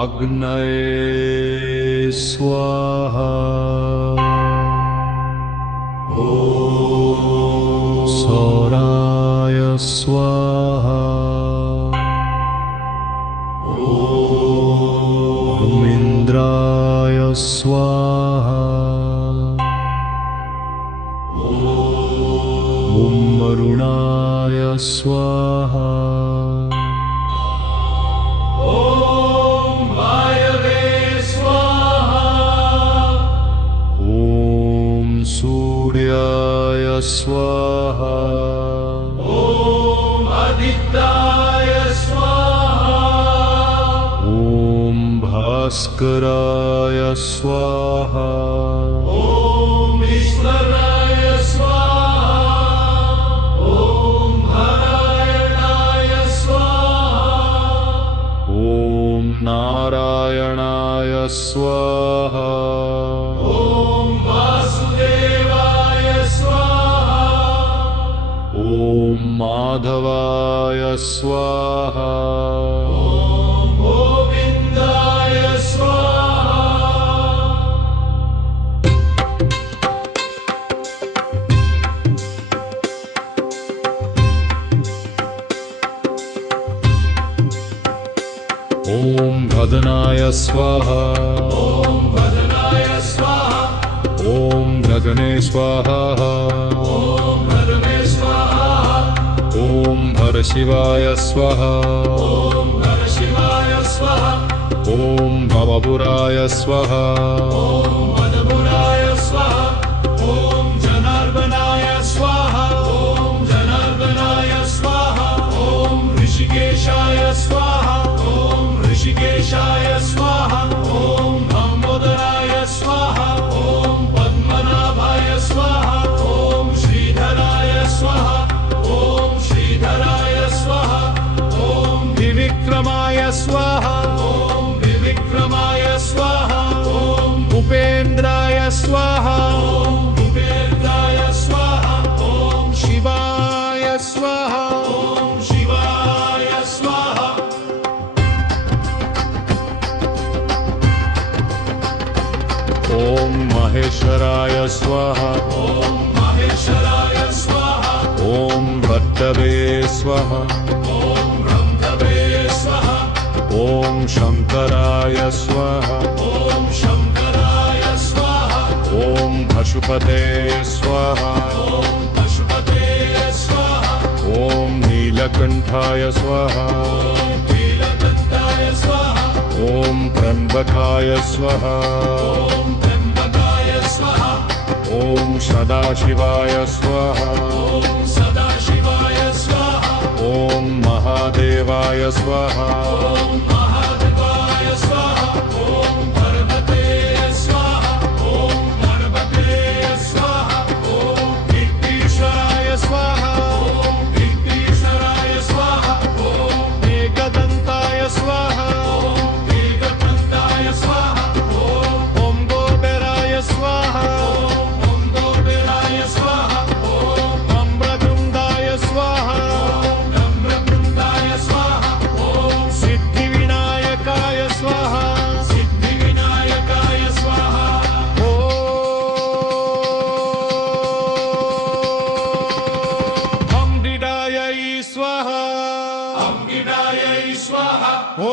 अग्नये स्वाहा सौराय स्वाहा इंद्राय स्वाहा वरुणाय स्वाहा सूर्याय स्वाहा ॐ आदित्याय स्वाहा ॐ भास्कराय स्वाहा ॐ ईश्वराय स्वाहा ॐ नारायणाय स्वाहा ॐ नारायणाय स्वाहा ॐ माधवाय स्वाहा ॐ गोविन्दाय स्वाहा ॐ भदनाय स्वाहा ॐ भदनाय स्वाहा ॐ गगने स्वाहा ॐ भरशिवाय स्वाहा ॐ भरशिवाय स्वाहा ॐ भवपुराय स्वाहा ॐ मदपुराय स्वाहा ॐ जनार्दनाय स्वाहा ॐ जनार्दनाय स्वाहा ॐ ऋषिकेशाय स्वाहा ॐ ऋषिकेशाय स्वाहा ॐ दामोदराय स्वाहा ॐ पद्मनाभाय स्वाहा ॐ श्रीधराय स्वाहा विक्रमाय स्वाहा ॐ विविक्रमाय स्वाहा ॐ उपेन्द्राय स्वाहा ॐ उपेन्द्राय स्वाहा ॐ शिवाय स्वाहा ॐ शिवाय स्वाहा ॐ महेश्वराय स्वाहा ॐ महेश्वराय स्वाहा ॐ भट्टवे स्वाहा ॐ शंकराय स्वाहा ॐ शंकराय स्वाहा ॐ पशुपते स्वाहा ॐ पशुपते स्वाहा ॐ नीलकंठाय स्वाहा ॐ नीलकण्ठाय स्वाहा ॐ त्र्यंबकाय स्वाहा ॐ त्र्यंबकाय स्वाहा ॐ सदाशिवाय स्वाहा ॐ सदाशिवाय स्वाहा ॐ महादेवाय स्वाहा ॐ महादेवाय स्वाहा ॐ पार्वते स्वाहा ॐ पार्वते स्वाहा ॐ विघ्नेश्वराय स्वाहा ॐ विघ्नेश्वराय स्वाहा ॐ एकदन्ताय स्वाहा ॐ एकदन्ताय स्वाहा ॐ ओम्बोबेराय स्वाहा ॐ ओम्बोबेराय स्वाहा ॐ अम्रतुण्डाय स्वाहा सिद्धिविनायकाय स्वाहा सिद्धिविनायकाय स्वाहा ॐ अम्बिडायै स्वाहा अम्बिडायै स्वाहा ॐ